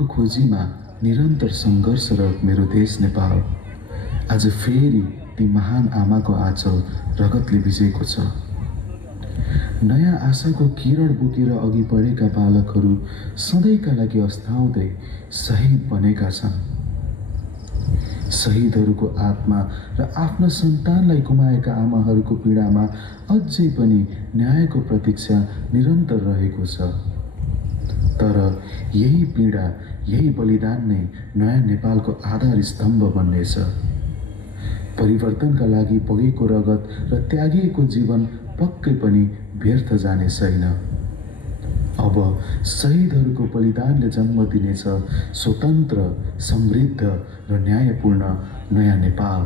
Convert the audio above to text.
न्यायको खोजीमा निरन्तर सङ्घर्षरत मेरो देश नेपाल आज फेरि ती महान आमाको आँचल रगतले भिजेको छ। नयाँ आशाको किरण बोकेर अघि बढेका बालकहरू सधैँका लागि अस्ताउँदै शहीद बनेका छन्। शहीदहरूको आत्मा र आफ्ना सन्तानलाई गुमाएका आमाहरूको पीडामा अझै पनि न्यायको प्रतीक्षा निरन्तर रहेको छ। तर यही पीडा, यही बलिदान नै नयाँ नेपालको आधार स्तम्भ बन्नेछ। परिवर्तनका लागि बगेको रगत र त्यागिएको जीवन पक्कै पनि व्यर्थ जाने छैन। अब शहीदहरूको बलिदानले जन्म दिनेछ स्वतन्त्र, समृद्ध र न्यायपूर्ण नयाँ नेपाल।